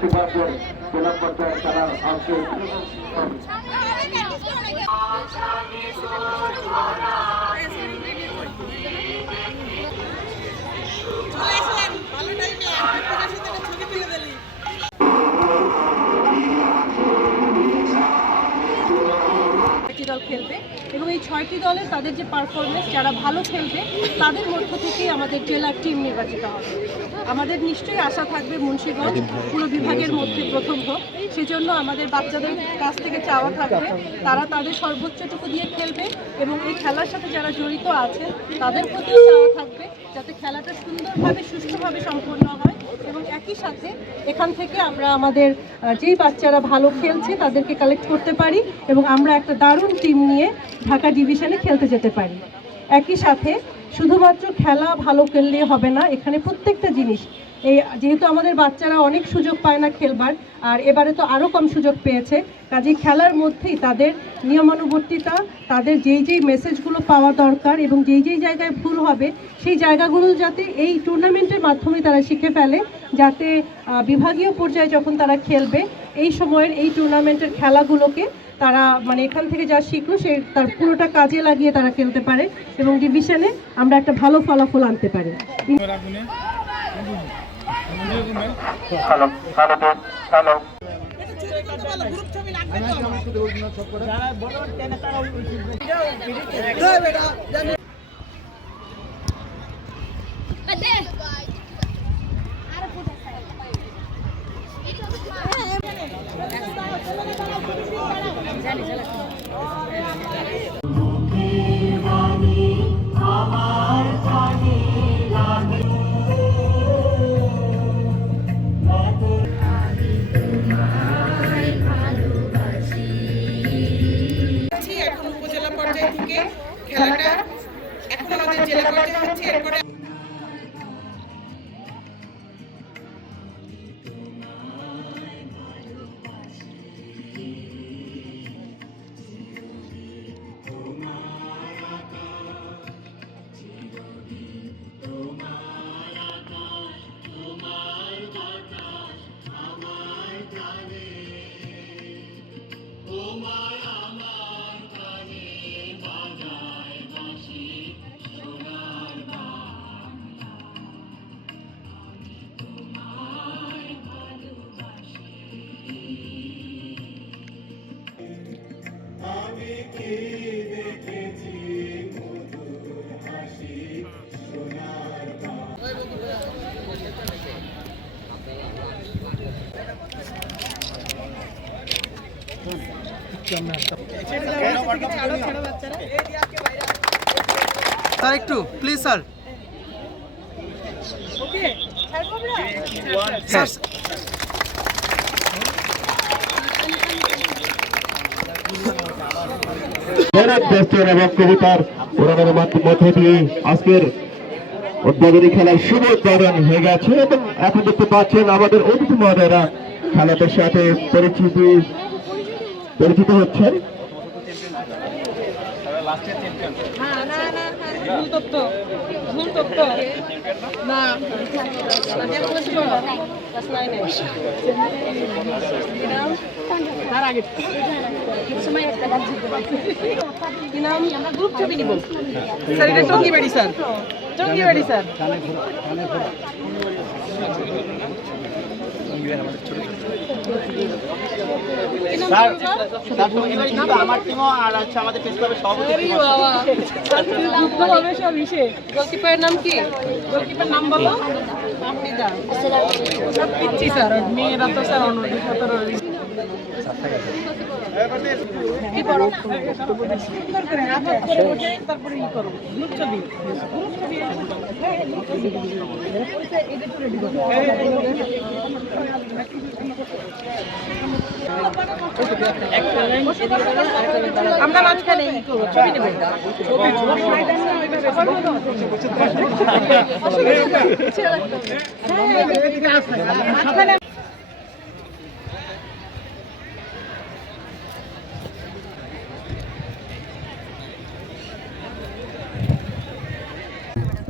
বিভাগের জেলা পর্যায়ে তারা আজকে খেলবে। এবং এই ছয়টি দলে তাদের যে পারফরমেন্স যারা ভালো খেলবে, তাদের মধ্য থেকেই আমাদের জেলার টিম নির্বাচিত হবে। আমাদের নিশ্চয়ই আশা থাকবে মুন্সিগঞ্জ পুরো বিভাগের মধ্যে প্রথম হোক। সেজন্য আমাদের বাচ্চাদের কাছ থেকে চাওয়া থাকবে, তারা তাদের সর্বোচ্চটুকু দিয়ে খেলবে এবং এই খেলার সাথে যারা জড়িত আছে, তাদের প্রতিও চাওয়া থাকবে যাতে খেলাটা সুন্দরভাবে, সুষ্ঠুভাবে সম্পন্ন হয়। এবং একই সাথে এখান থেকে আমরা আমাদের যেই বাচ্চারা ভালো খেলছে তাদেরকে কালেক্ট করতে পারি এবং আমরা একটা দারুণ টিম নিয়ে ঢাকা ডিভিশনে খেলতে যেতে পারি। একই সাথে শুধুমাত্র খেলা ভালো খেললে হবে না, এখানে প্রত্যেকটা জিনিস এই যেহেতু আমাদের বাচ্চারা অনেক সুযোগ পায় না খেলবার, আর এবারে তো আরও কম সুযোগ পেয়েছে, কাজেই খেলার মধ্যেই তাদের নিয়মানুবর্তিতা, তাদের যেই যেই মেসেজগুলো পাওয়া দরকার এবং যেই যেই জায়গায় ভুল হবে, সেই জায়গাগুলো যাতে এই টুর্নামেন্টের মাধ্যমে তারা শিখে ফেলে, যাতে বিভাগীয় পর্যায়ে যখন তারা খেলবে, এই সময়ের এই টুর্নামেন্টের খেলাগুলোকে তারা মানে এখান থেকে যা শিখলো, সে তার পুরোটা কাজে লাগিয়ে তারা খেলতে পারে এবং ডিভিশনে আমরা একটা ভালো ফলাফল আনতে পারি। হ্যালো হ্যালো হ্যালো একটা থেকে খেলাটা এখন আমাদের জেলা পর্যায়ে হচ্ছে এরপরে স্যার একটু প্লিজ স্যার। ওকে স্যার এবং কবিতার দিয়ে আজকের উদ্বোধনী খেলার শুভ হয়ে গেছে এবং এখন দেখতে পাচ্ছেন আমাদের অতিথি মহোদয়রা খেলাটার সাথে পরিচিতি পরিচিত হচ্ছেন। নাইনে তার আগে। কি নাম গ্রুপ ছবি নিব। স্যার, এটা টঙ্গি বাড়ি স্যার। টঙ্গি বাড়ি স্যার। আমার টিমও আর আছে আমাদের পেস ক্লাবের সভাপতি যুদ্ধ হবে সব ইসে গোলকিপারের নাম কি? গোলকিপার নাম বলো। আফরিদা সব পিচ্ছি স্যার মেয়েরা তো স্যার কি আমরা মাঝখানে ছবি নেব। মাঝখানে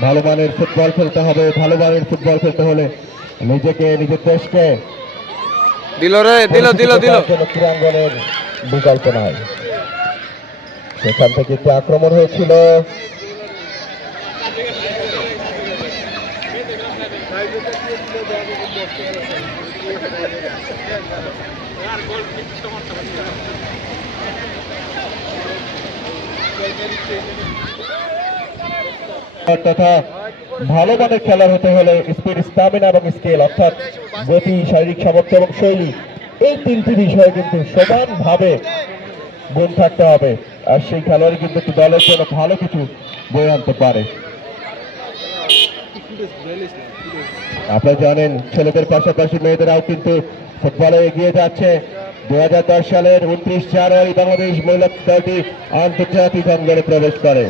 ভালো মানের ফুটবল খেলতে হবে ভালো মানের ফুটবল খেলতে হলে নিজেকে নিজের দেশকে দিল রে দিল দিল দিল। ক্রীড়াঙ্গনের বিকল্প নাই। সেখান থেকে একটি আক্রমণ হয়েছিল। তথা ভালো মানের খেলার হতে হলে স্পিড স্টামিনা এবং স্কেল অর্থাৎ গতি, শারীরিক সামর্থ্য এবং শৈলী, এই তিনটি বিষয়ে কিন্তু সমানভাবে গুণ থাকতে হবে। আর সেই খেলোয়াড়ই কিন্তু একটি দলের জন্য ভালো কিছু বয়ে আনতে পারে। আপনারা জানেন, ছেলেদের পাশাপাশি মেয়েদেরাও কিন্তু ফুটবলে এগিয়ে যাচ্ছে। দু সালের উনত্রিশ জানুয়ারি বাংলাদেশ মহিলা দলটি আন্তর্জাতিক অঙ্গনে প্রবেশ করে।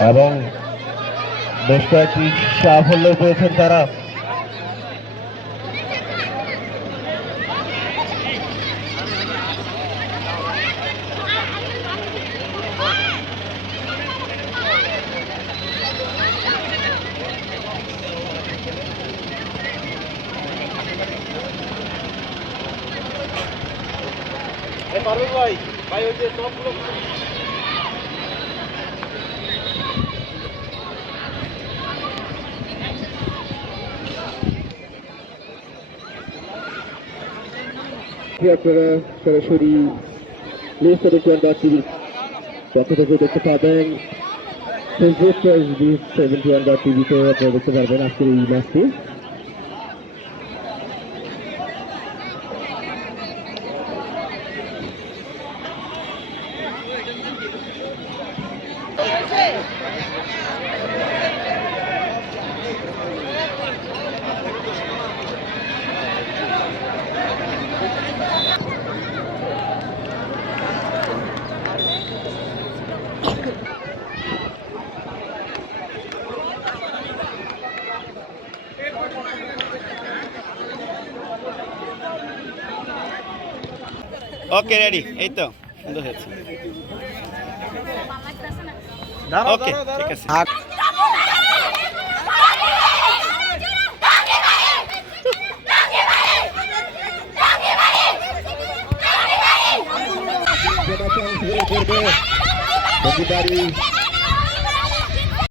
এবং বেশ কয়েকটি সাফল্য পেয়েছেন তারা। ভাই ভাই ওই যে সবগুলো আপনারা সরাসরি নিউজ টোয়েন্টি ডট থেকে দেখতে পাবেন Facebook page news seventy one dot টিভিতে আপনারা দেখতে পারবেন আজকের এই ম্যাচটি ওকে রেডি এই তো সুন্দর হয়েছে ওকে ঠিক আছে প্রতিবারই